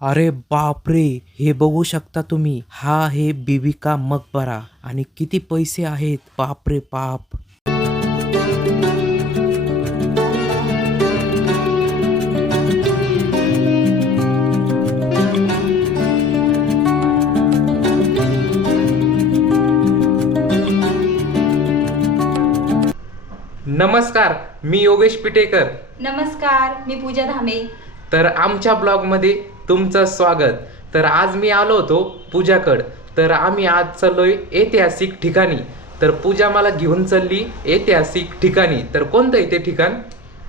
अरे बापरे, हे बघू शकता तुम्ही. हा आहे बीबी का मकबरा आणि किती पैसे आहेत, बापरे बाप. नमस्कार, मी योगेश पिटेकर. नमस्कार, मी पूजा धामे. तर आमच्या ब्लॉगमध्ये तुमचं स्वागत. तर आज मी आलो होतो पूजाकड. तर आम्ही आज चाललोय ऐतिहासिक ठिकाणी. तर पूजा मला घेऊन चालली ऐतिहासिक ठिकाणी. तर कोणतं आहे ते ठिकाण?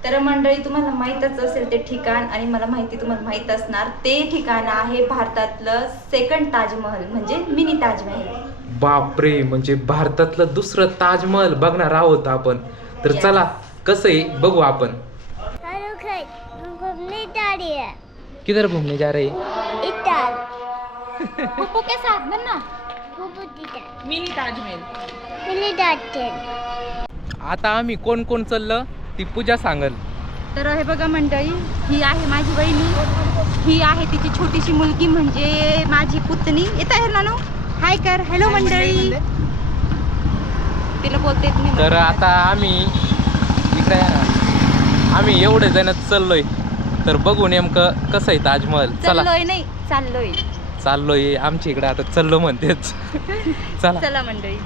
तर मंडळी, तुम्हाला माहीतच असेल ते ठिकाण आणि मला माहिती तुम्हाला माहीत असणार. ते ठिकाण आहे भारतातलं सेकंड ताजमहल, म्हणजे मिनी ताजमहल. बापरे, म्हणजे भारतातलं दुसरं ताजमहल बघणार आहोत आपण. तर चला, कसं आहे बघू आपण. घूमने जा रही है किधर घूमने जा रहे? इटाल पप्पू के साथ में ना मिनी ताजमहल आता आम्ही कोण कोण चाललं ती पूजा सांगल. तर हे बघा मंडळी, ही आहे माझी बहिणी, ही आहे तिची छोटीशी मुलगी म्हणजे माझी पुतणी. येत आहे नानू, हाय कर, हॅलो मंडळी. तिला बोलते येत नाही. तर आता आम्ही इकडे आहे ना, आम्ही एवढे जण चाललोय. तर बघू नेमकं कसं आहे ताजमहल. चला, चाललोय नाही चाललोय. चाललोय आमच्या इकडे, आता चाललो म्हणतेच. चला चला मंडळी.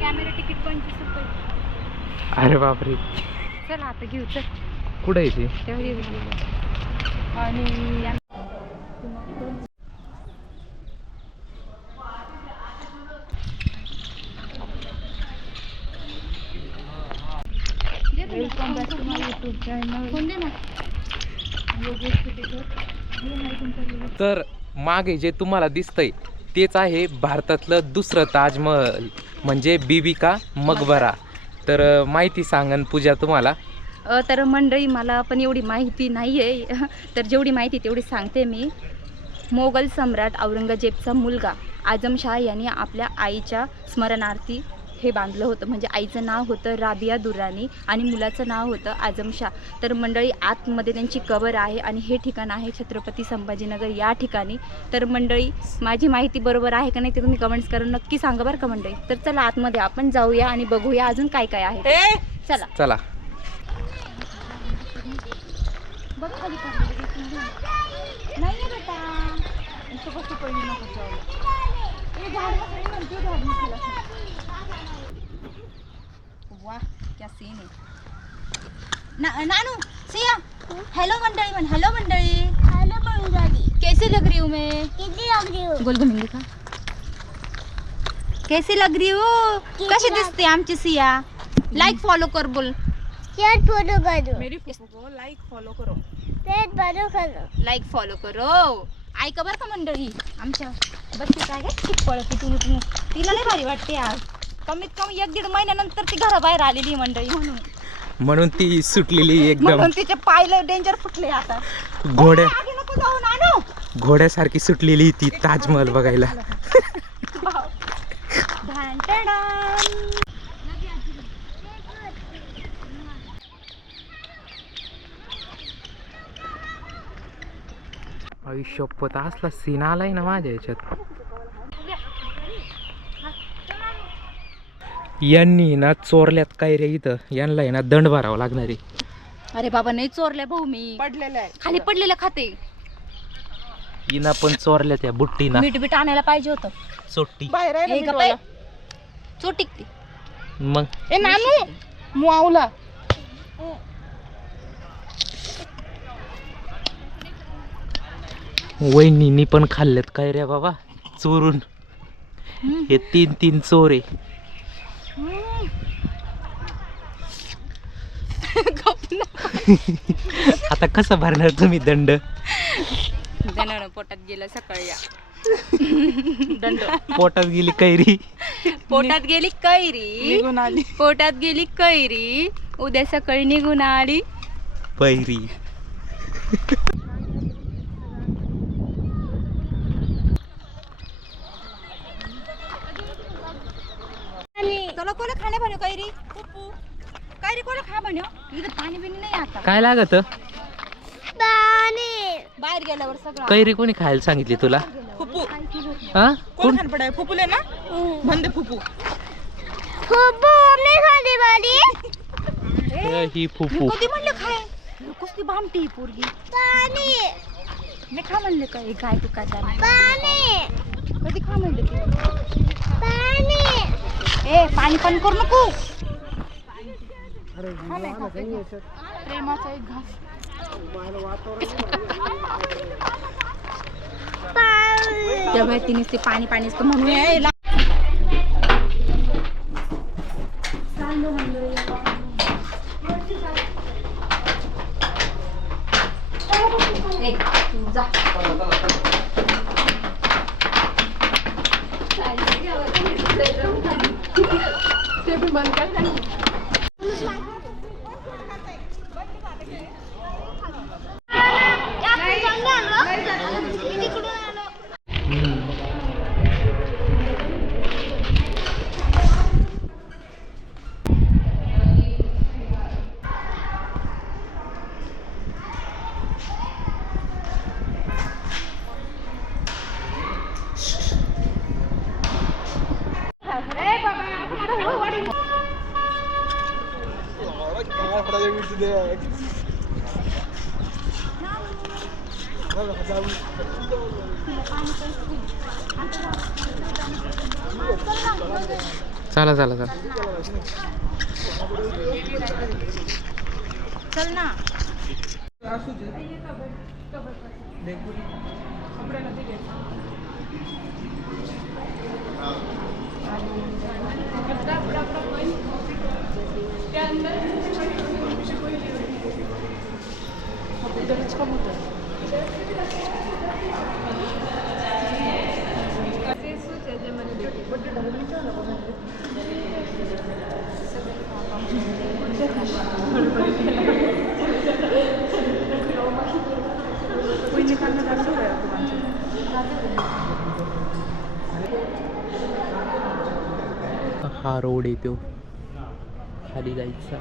कॅमेरा तिकीट 25 रुपये. अरे बापरे, चला आता घेऊ. चल कुठे आहे ते? तेव्हा येऊ. आणि welcome back to my YouTube channel. Phone दे ना. तर मागे जे तुम्हाला दिसतंय तेच आहे भारतातलं दुसरं ताजमहल, म्हणजे बीबी का मकबरा. तर माहिती सांगन पूजा तुम्हाला. तर मंडळी, मला पण एवढी माहिती नाही आहे, तर जेवढी माहिती तेवढी सांगते मी. मोगल सम्राट औरंगजेबचा मुलगा आझमशाह यांनी आपल्या आईच्या स्मरणार्थी हे बांधलं होतं. म्हणजे आईचं नाव होतं राबिया दुर्राणी आणि मुलाचं नाव होतं आझमशाह. तर मंडळी, आतमध्ये त्यांची कबर आहे आणि हे ठिकाण आहे छत्रपती संभाजीनगर या ठिकाणी. तर मंडळी, माझी माहिती बरोबर आहे का नाही ते तुम्ही कमेंट्स करून नक्की सांगा बरं का मंडळी. तर चला, आतमध्ये आपण जाऊया आणि बघूया अजून काय काय आहे. चला चला. बघ खाली नाही बेटा, इथं कसं पडली नको जाऊ. झाड बसली म्हणते, झाड नसेल असं. वाह, क्या सीन है. नानू, सिया, हेलो मंडळी म्हण. हेलो मंडळी. हेलो बंगाली कैसी लग रही हूँ मैं? किती लागली हो गोल घुमून दिखा. कैसी लग रही हो? कशी दिसते आमची सिया? लाईक फॉलो कर बोल. शेअर फोटो करो मेरी को लाईक फॉलो करो. पेज फॉलो करो लाईक फॉलो करो. ऐका बरं का मंडळी, आमच्या बच्ची काय काय पळती तुम्ही, तिला नाही भारी वाटते आज. कमीत कमी 1-1.5 महिन्यानंतर ती घराबाहेर आलेली मंडळी, म्हणून ती सुटलेली एकदम म्हणून तिचे पायले डेंजर फुटले आता. घोड्या आधी नको जाऊ नानू. घोड्यासारखी सुटलेली ती ताजमहल बघायला. ढांटडान. आयुष्यपत असला सीन आलाय ना माझ्या याच्यात. यांनी ना चोरल्यात काय रे इथं, यांना आहे ना दंड भरावा लागणार आहे. अरे बाबा, नाही चोरल्या भाऊ, मी पडलेलं आहे खाली, पडलेलं खाते. हिना पण चोरल्या त्या बुट्टीना. मीठ बीट आणायला पाहिजे होतं. सोट्टी चोटिक ती. मग ए नानू, मुआवला. वहिनीनी पण खाल्ल्यात काय रे बाबा चोरून. हे 3 चोर आहे. आता कसं भरणार तुम्ही दंड? दंड पोटात गेलं सकाळी या. दंड पोटात गेली कैरी, पोटात गेली कैरी, पोटात गेली कैरी, उद्या सकाळी निघून आली पैरी. चलो कोले खाने म्हणू कैरी कैरी कोणा खा म्हणू इथं पाणी बिणी नाही आता काय लागत पाणी बाहेर गेल्यावर सगळं कैरी कोणी खायला सांगितली तुला फुफू हा कोण खान पडाय फुफूले ना बंदे फुफू फुफू मी खाली बारी ही फुफू कधी म्हणलं खाय कुस्ती भामटी ही पोरगी पाणी मी खा म्हणले काय काय तू काय जाणार पाणी कधी खा म्हणले तू पाणी ए पाणी पण करू नको प्रेमाचा एक घास तेव्हा तिने ते पाणी पाणी असतं म्हणून जा ते पण बंद कर चला चला चला चल ना हा रोड येतो खाली जायचा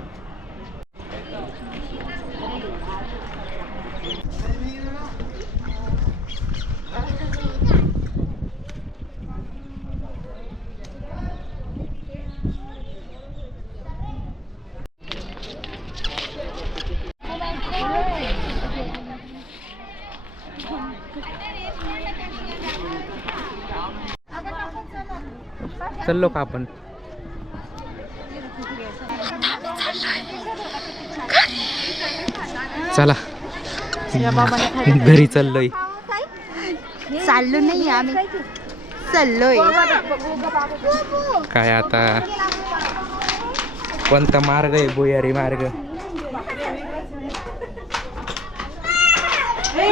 चललो का आपण चला घरी चाललोय चाललो नाही आम्ही चाललोय काय आता कोणता मार्ग आहे भुयारी मार्ग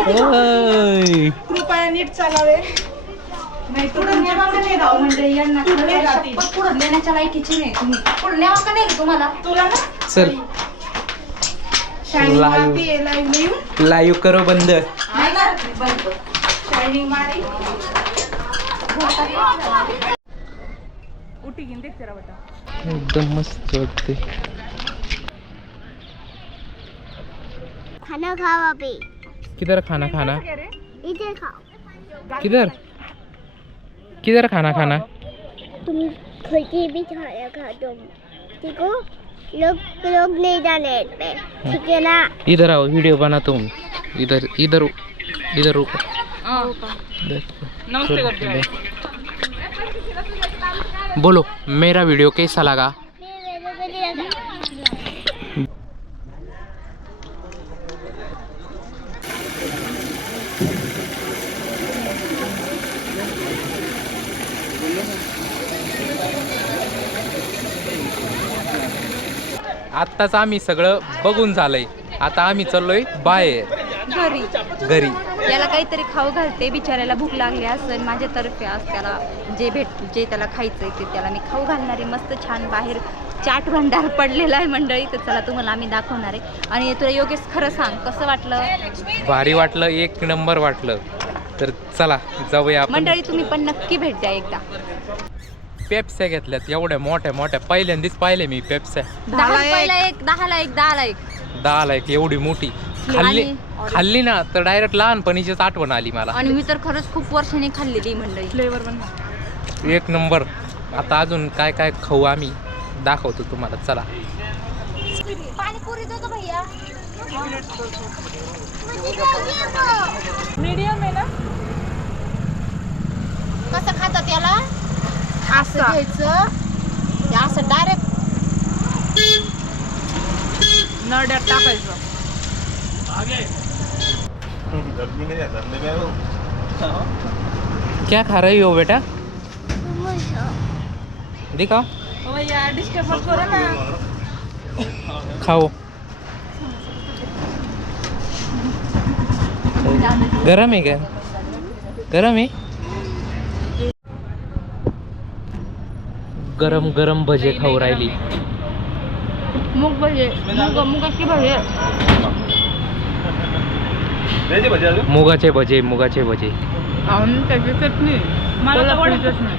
ओय. कृपया नीट चालावे नाही तर तुमच्या बाबतीत राहू म्हणजे यांना पुढे जातील. पुढे नेण्याच्या लायकीची नाही तुम्ही पुढे न्यावा का नाही तुम्हाला तुला ना चल शायनिंग Live. मारती आहे लाईव्ह येऊन लाईव्ह करो बंद नाही ना बंद शायनिंग मारी उठी घेऊन देख तेरा बता एकदम मस्त वाटते खाना खाओ अभी किधर खाना खाना इधर खाओ किधर किधर खाना खाना तुम खिड़की भी खाया खा तुम ठीक हो लोग लोग नहीं जाने पे ठीक है ना इधर आओ वीडियो बना तुम इधर इधर इधर रुको नमस्ते करते हैं बोलो मेरा वीडियो कैसा लगा आत्ताच आम्ही सगळं बघून झालंय आता आम्ही चाललोय बाहेर घरी घरी याला काहीतरी खाऊ घालते बिचाऱ्याला भूक लागली असेल माझ्यातर्फे आज त्याला जे त्याला खायचंय ते त्याला मी खाऊ घालणारे मस्त छान बाहेर चाट भंडार पडलेला आहे मंडळी तर चला तुम्हाला आम्ही दाखवणार आहे आणि तुला योगेश खरं सांग कसं वाटलं भारी वाटलं एक नंबर वाटलं तर चला जाऊया आपण मंडळी तुम्ही पण नक्की भेट द्या एकदा पेप्स्या घेतल्यात एवढ्या मोठ्या मोठ्या, पहिल्यांदाच पाहिले मी पेप्स्या. 10ला एक 10ला एक एवढी मोठी खाल्ली ना तर डायरेक्ट लहानपणीचीच आठवण आली मला. आणि मी तर खरंच खूप वर्षांनी खाल्लेली मंडळी. फ्लेवर पण एक नंबर. आता अजून काय काय खाऊ आम्ही दाखवतो तुम्हाला, चला. पाणीपुरी दो भैया. मीडियम आहे ना. कसं खातात याला? असं घ्यायचं असं डायरेक्ट नड्यात टाकायचं. क्या खा रही हो बेटा? दिखाओ, भैया डिस्टर्ब मत करो ना. खाओ. गरम आहे का? गरम आहे. गरम गरम भजे खाऊ राहिली. मूग भजे, मुगाची भजे. मुगाचे भजे, मुगाचे भजे. आणि त्याची चटणी, मला चटणी.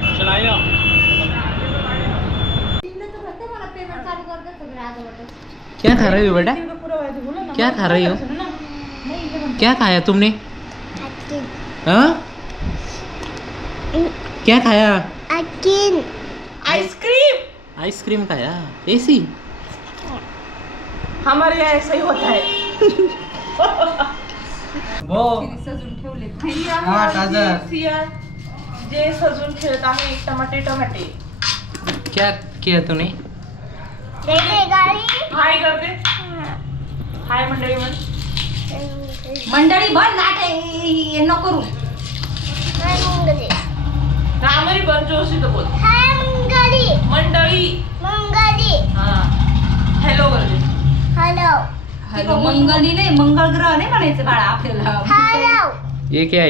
क्या खा रही हो बेटा? क्या खा रही हो? क्या खाया तुमने? हाँ? क्या खाया? आइसक्रीम. आइसक्रीम खाया. ऐसी? हमारे यहाँ ऐसा ही होता है. वो सिया जे सजून ठेवत आहे टमाटे. क्या किया तूने? हाय करते. हाय मंडळी म्हण. मंडळी बंद नाटे नको करू. रामरी बन जोशी तो बोल. मंडळी. हा. हॅलो करते. हॅलो. मंगली नाही, मंगळ ग्रह नाही म्हणायचं बाळा आपल्याला. ये क्या है?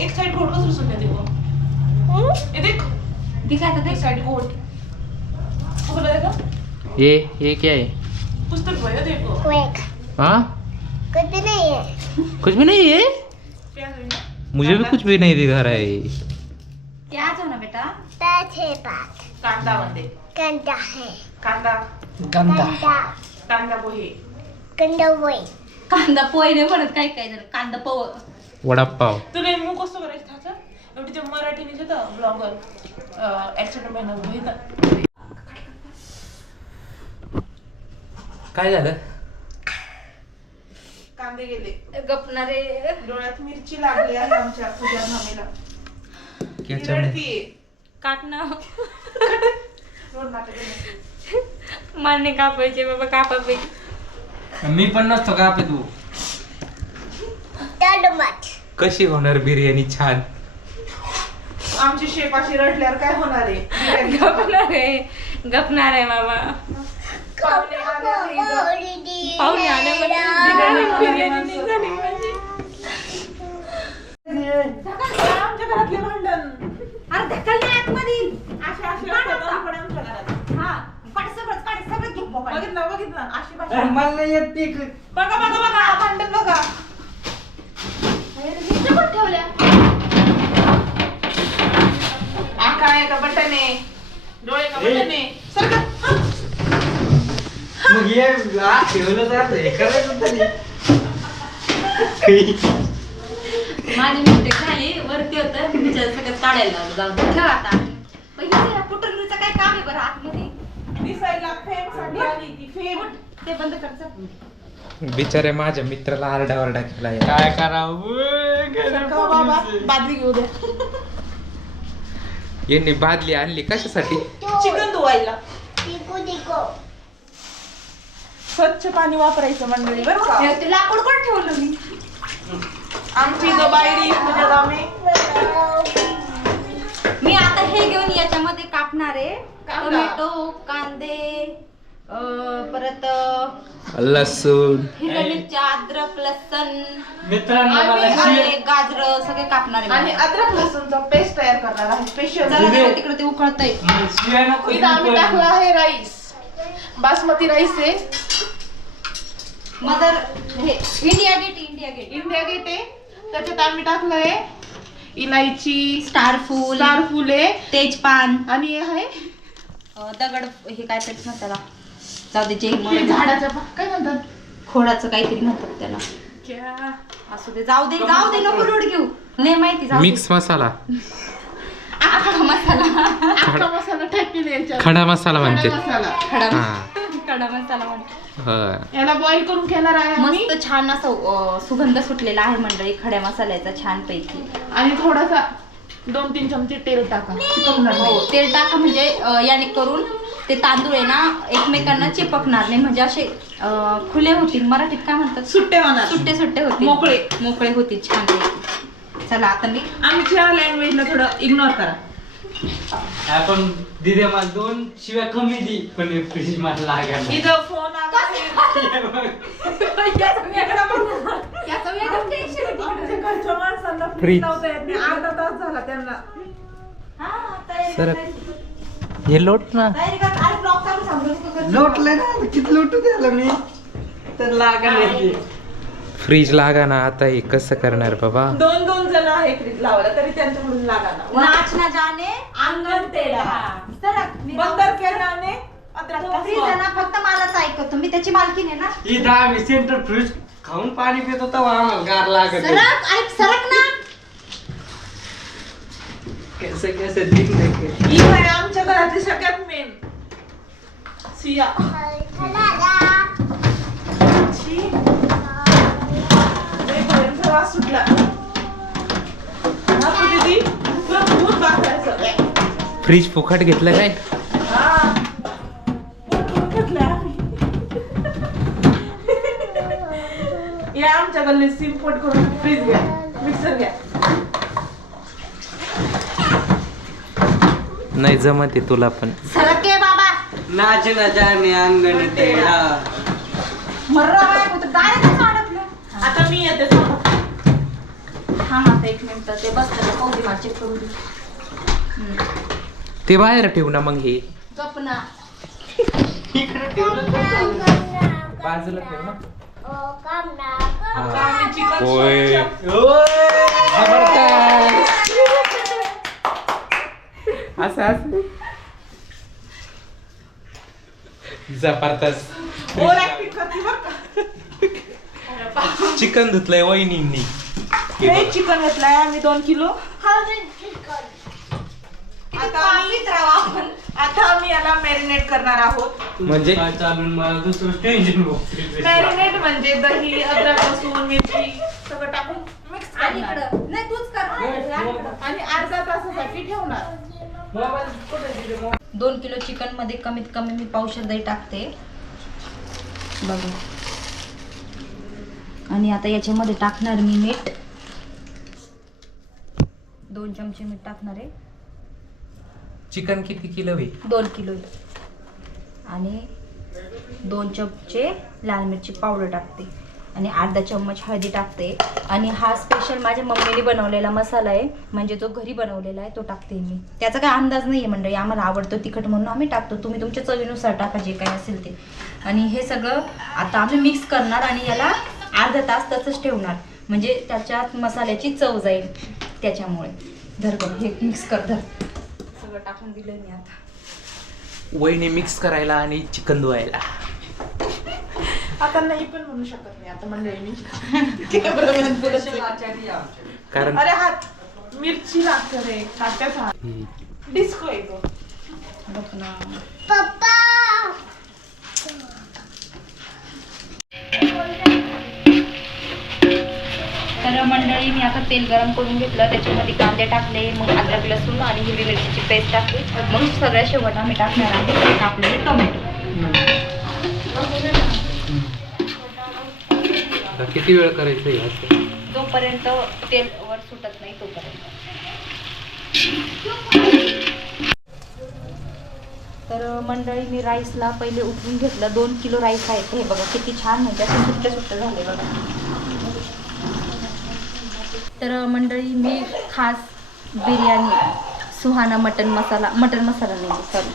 एक साइड घोट कसं सुटते देखो. ये देख. दिखायचं ते एक साइड घोट. बोला देखो. ये क्या है? पुस्तक भैया देखो. हाँ? कुछ भी नहीं है? क्या है? मुझे भी कुछ भी नहीं दिखा रहा है. क्या हो ना बेटा? कांदा म्हणते. कांदा. कांदा पोहे. कांदा पोहे नाही म्हणत, काय काय जण कांदा पोह. वडापाव. तुला मग कसं करायचं थाचं? एवढी ते मराठीने जे तर ब्लॉगर ऍक्सिडेंट महिना होईल. काय झालं? कांदे गेले. गपणारे. डोळ्यात मिरची लागली आहे आमच्या पूजा मामीला. क्या रडतीये. काटणं रोड नाटक आहे. मान्य कापायचे बाबा, कापाय. मी पण नसतो का पे तू. कशी होणार बिर्याणी छान? आमची शेपाशी रडल्यावर काय होणार आहे? बिर्याणी गपणार आहे बाबा. पाहुणे आले इथं. पाहुणे आल्यामध्ये बिर्याणी निघाली माझी. आमच्या घरातले भांडण. अरे ढकल नाही आतमध्ये. अशी असतात आमच्या घरात. हा काढ सगळं घे मोबाईल. बघितलं अशी भाषा. बघा भांडण बघा. ठेवल्या आका आहे का बटन आहे? डोळे का बटन आहे? सरका. मग हे ठेवलं तर हे करायचं तरी. माझी मिस्टेक झाली, वरती होतं तिच्या सगळं काढायला लागलं. जाऊ दे, ठेव आता. पण पुटरचं काय काम आहे बरं आतमध्ये? दिसायला फेम साठी आली ती फेम. ते बंद करायचं. बिचारे माझ्या मित्राला आरडाओरडा केलाय. काय करावं? सरका बाबा बादली घेऊ दे. यांनी बादली आणली कशासाठी? चिकन धुवायला. स्वच्छ पाणी वापरायचं मंडळी बरं का. ते लाकूड कोण ठेवलं मी? आमची जो बायडी पूजा दामे. मी आता हे घेऊन याच्यामध्ये कापणार आहे. कांदा. टोमॅटो, कांदे, परत लसूण. हिरव्या मिरच्या, अद्रक, लसण, मित्रांनो गाजर सगळे कापणार आणि आहे. अद्रक लसूणचा पेस्ट तयार करणार आहे स्पेशल. जरा तिकडे ते उकळतंय. इथं आम्ही टाकला आहे राईस. बासमती राईस आहे. मदर हे इंडिया गेट. इंडिया गेट आहे. त्याच्यात आम्ही टाकलंय इलायची, स्टार फूल, फुले तेजपान आणि हे आहे दगड, हे काय तरी म्हणतात त्याला, जाऊ दे, जे हे झाडाचं काय म्हणतात, खोडाचं काहीतरी म्हणतात त्याला. असू दे, जाऊ दे नको लोड घेऊ. नाही माहिती, जाऊ दे. मिक्स मसाला, अख्खा मसाला, अख्खा मसाला टाकून याच्यात. खडा मसाला म्हणते. मसाला खडा मसाला म्हणतात. होय. याला बॉईल करून घेणार आहे आम्ही. मस्त छान असं सुगंध सुटलेला आहे मंडळी खड्या मसाल्याचा छान पैकी. आणि थोडासा 2-3 चमचे तेल टाका, चिकवणार हो, नाही. तेल टाका म्हणजे याने करून ते तांदूळ आहे ना एकमेकांना चिपकणार नाही, म्हणजे असे खुले होतील. मराठीत काय म्हणतात, सुट्टे होणार, सुट्टे होतील, मोकळे होतील छान पैकी. चला आता मी आमच्या लँग्वेजला थोडं इग्नोर करा. आपण दिदे मला 2 शिव्या कमी दी पण फ्रीज मला लागेल. इथं फोन आला आमच्या घरच्या माणसांना फ्रीज Fridge. लावता येत नाही. अर्धा तास झाला त्यांना. सर हे लोट ना. लोटलं ना किती लोटू द्याला मी तर लागेल. फ्रीज लागा ना आता, हे कसं करणार बाबा. 2 जण आहे फ्रीज लावायला, तरी त्यांच्याकडून लागा ना. नाच ना जाने अंगण तेडा सरक, मी बंदर के गाणे अद्रक का फ्रीज आहे ना, फक्त मलाच ऐकतो, मी त्याची मालकीण आहे ना. इथं आम्ही सेंटर फ्रीज खाऊन पाणी पितो तेव्हा आम्हाला गार लागत. सरक ना. कसं दिसलं ही आहे आमच्या घरातली सगळ्यात मेन सिया. छी. लय भयंकर वास सुटला. हा तू दीदी, तुला भूत दाखवायचं. फ्रीज फुकट घेतलं काय. हा. भूत घेतलंय आम्ही. या आमच्या गल्लीत सिम्पोर्ट करून फ्रीज घ्या, मिक्सर घ्या. नाही जमत आहे तुला पण. सरक के बाबा. नाच ना जाने अंगण तेडा. मर्रा बाय कुठं डायरेक्ट अडकलं. आता मी येते थांबा. थांब आता 1 मिनिट, ते बसलं पाहू दे, चेक करू दे. ते बाहेर ठेव ना मग. हे गप ना. बाजूला ठेव ना. आता आम्ही चिकन होय. असं जबरदस्त ओव्हर ऍक्टिंग करते बरं का. चिकन धुतलंय वहिनींनी. हे चिकन घेतलंय आम्ही 2 किलो. आता आम्ही याला मॅरिनेट करणार आहोत. म्हणजे? चालून मला दुसरं टेन्शन बघतो. मॅरिनेट म्हणजे दही, अद्रक, लसूण, मिरची सगळं टाकून मिक्स आणि करणार इकडं नाही, तूच कर. आणि अर्धा तासासाठी ठेवणार. 2 किलो चिकन मध्ये कमीत कमी मी पावशेर दही टाकते बघा. आणि आता याच्यामध्ये टाकणार मी मीठ, 2 चमचे मीठ टाकणार आहे. चिकन किती किलो आहे. 2 किलो. आणि 2 चमचे लाल मिरची पावडर टाकते आणि अर्धा चम्मच हळदी टाकते. आणि हा स्पेशल माझ्या मम्मीने बनवलेला मसाला आहे, म्हणजे जो घरी बनवलेला आहे तो टाकते मी. त्याचा काही अंदाज नाही आहे मंडळी, आम्हाला आवडतो तिखट म्हणून आम्ही टाकतो, तुम्ही तुमच्या चवीनुसार टाका जे काही असेल ते. आणि हे सगळं आता आम्ही मिक्स करणार आणि याला अर्धा तास तसंच ठेवणार, म्हणजे त्याच्यात मसाल्याची चव जाईल. त्याच्यामुळे धर कर, हे मिक्स कर, धर. सगळं टाकून दिलं मी आता. वहिनी मिक्स करायला आणि चिकन धुवायला. आता नाही पण म्हणू शकत नाही आता मंडळी. कारण अरे हात मिरची लागते रे, टाकतेच हात. डिस्को येतो. पप्पा तर मंडळी मी आता तेल गरम करून घेतलं, त्याच्यामध्ये कांदे टाकले, मग अद्रक लसूण आणि हिरवी मिरचीची पेस्ट टाकली, मग सगळ्या शेवट आम्ही टाकणार आहे कापलेले टोमॅटो. किती वेळ करायचं आहे असं. जोपर्यंत तेल वर सुटत नाही तोपर्यंत. तर मंडळी मी राईसला पहिले उकळून घेतलं. 2 किलो राईस आहे, हे बघा किती छान म्हणजे असे सुट्टे सुट्टे झाले बघा. तर मंडळी मी खास बिर्याणी सुहाना मटन मसाला नाही सॉरी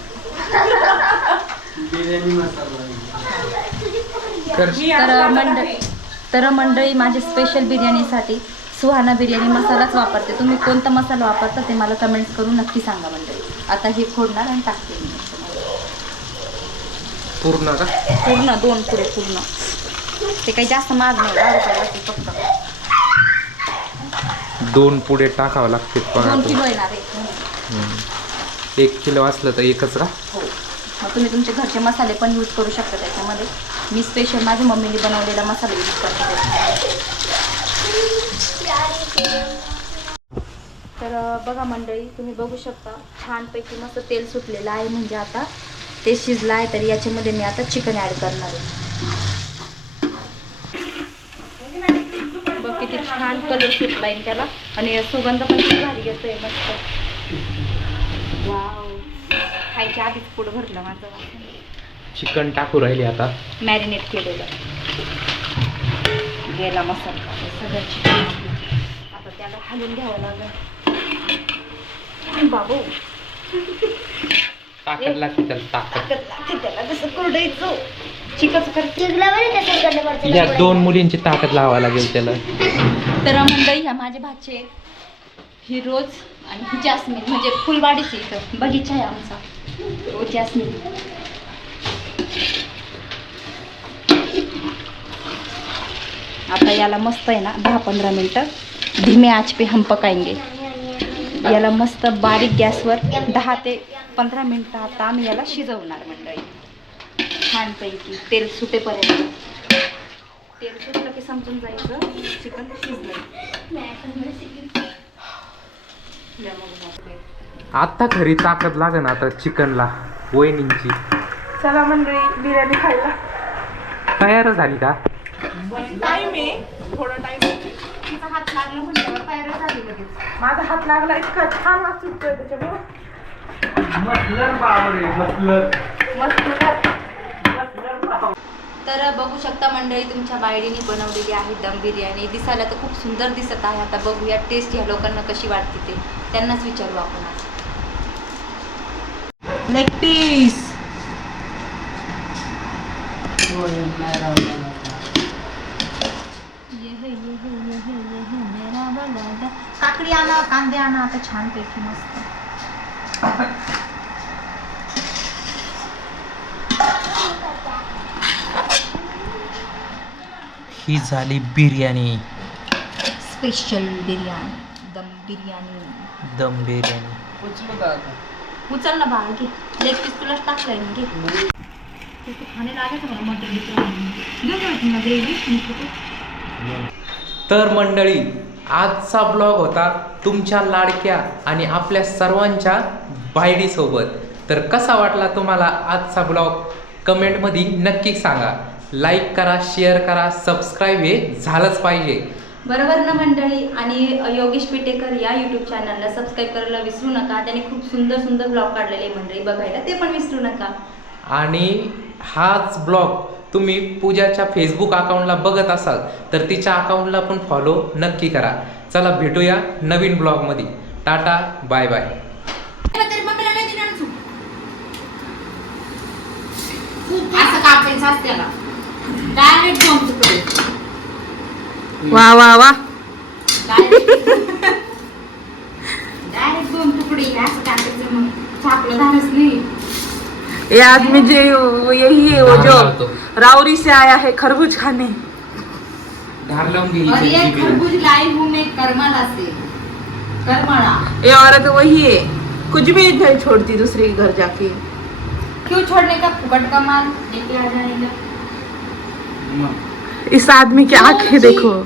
बिर्याणी मसाला. मी आज तर मंडळी माझ्या स्पेशल बिर्याणीसाठी सुहाना बिर्याणी मसालाच वापरते. तुम्ही कोणता मसाला वापरता ते मला कमेंट्स करून नक्की सांगा मंडळी. आता हे फोडणार आणि टाकते मी पूर्ण का? पूर्ण 2 पुढे पूर्ण. ते काही जास्त महाग नाही, 10 रुपयाला असेल फक्त. 2 पुढे टाकावं लागते 2 किलो येणार आहे. 1 किलो असलं तर एकच का? हो. मग तुम्ही तुमचे घरचे मसाले पण यूज करू शकता त्याच्यामध्ये. मी स्पेशल माझ्या मम्मीने बनवलेला मसाला यूज करते. तर बघा मंडळी, तुम्ही बघू शकता छानपैकी मस्त तेल सुटलेलं आहे. म्हणजे आता ते शिजलं आहे. तर याच्यामध्ये मी आता चिकन ॲड करणार आहे. बघ किती छान कलर सुटला आहे त्याला आणि सुगंध पण खूप भारी येतोय मस्त. वाव, खायच्या आधीच पोट भरलं माझं. चिकन टाकू राहिले आता. मॅरिनेट केलेलं गेला मसाला सगळं चिकन. आता त्याला हलवून घ्यावं लागेल. बाबू ताकद लागते त्याला, ताकद. त्याला जसं कुरडईचं चिकनचं करते. चिकला बरं त्याच्याकडे वरती या 2 मुलींची ताकद लावावं लागेल त्याला. तर मंडळी ह्या माझे भाचे ही रोज आणि ही जास्मिन, म्हणजे फुलवाडीची इथं बगीचा आहे आमचा. रोज जास्मिन. आता याला मस्त आहे ना 10-15 मिनटं धीमे आंच पे हम पकाएंगे. याला मस्त बारीक गॅसवर 10 ते 15 मिनटं आता आम्ही याला शिजवणार मंडळी. छानपैकी तेल सुटेपर्यंत. तेल सुटलं की समजून जायचं चिकन शिजलं. आता खरी ताकद लागेल आता चिकनला वहिनींची. चला मंडळी बिर्याणी खायला. तयार झाली का? टाइम आहे, थोडा टाइम. तिचा हात लागला म्हटल्यावर तयार झाली लगेच. माझा हात लागला, इतका छान वास सुटतोय त्याच्यामुळे. तर बघू शकता मंडळी, तुमच्या बायडीने बनवलेली आहे दम बिर्याणी. दिसायला तर खूप सुंदर दिसत आहे. आता बघूया टेस्ट ह्या लोकांना कशी वाटते ते त्यांनाच विचारू आपण. Leg piece. काकडी आणा, कांदे आणा आता छानपैकी मस्त. ही झाली बिर्याणी, स्पेशल बिर्याणी, दम बिर्याणी. दम बिर्याणी. उचल ना बाळ, घे लेग पीस तुलाच टाकलाय घे. खाणे लागायचं मला मटन ग्रेव्ही. तर मंडळी, आजचा ब्लॉग होता तुमच्या लाडक्या आणि आपल्या सर्वांच्या बायडीसोबत. तर कसा वाटला तुम्हाला आजचा ब्लॉग कमेंटमध्ये नक्की सांगा. लाईक करा, शेअर करा, सबस्क्राईब हे झालंच पाहिजे. बरोबर ना मंडळी. आणि योगेश पिटेकर या यूट्यूब चॅनलला सबस्क्राईब करायला विसरू नका. त्याने खूप सुंदर सुंदर ब्लॉग काढलेले मंडळी, बघायला ते पण विसरू नका. आणि हाच ब्लॉग तुम्ही पूजाच्या फेसबुक अकाउंटला बघत असाल तर तिच्या अकाउंटला पण फॉलो नक्की करा. चला भेटूया नवीन ब्लॉगमध्ये. Tata, bye bye. असं कापायचं असते त्याला डायरेक्ट 2 तुकडे. वा वा वा. डायरेक्ट 2 तुकडे असं टाकायचं. मग छापलं धारच नाही. ये आदमी जो यही है, वो जो राउरी से आया है खरबूज खाने. धार लावून और ये घ्यायची. खरबूज लाई हूँ मैं करमाला से. करमाला. ये औरत वही है, कुछ भी नहीं छोड़ती दूसरे के घर जाके. क्यों छोड़ने का, फुकट का माल लेके आ जाने का. इस आदमी की आंखें देखो,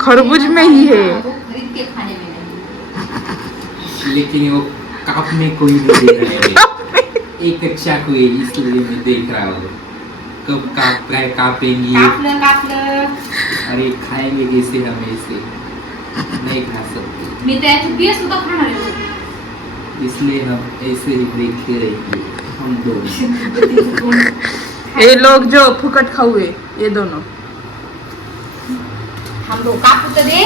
खरबूज में ही है. वो खरीद के खाने में नहीं. लेकिन वो काटने को ही नहीं देख रहा है. एक अच्छा कोई इसलिए मैं देख रहा हूँ कब कापेंगे. कापलं कापलं. अरे खाएंगे जैसे हम ऐसे नहीं खा सकते, मी त्याची बिया सुद्धा खाणार आहे. इसलिए हम ऐसे ही देखते रहेंगे हम दोनों. ये लोग जो फुकट खाऊ है ये दोनों. हम लोग कापू तर दे.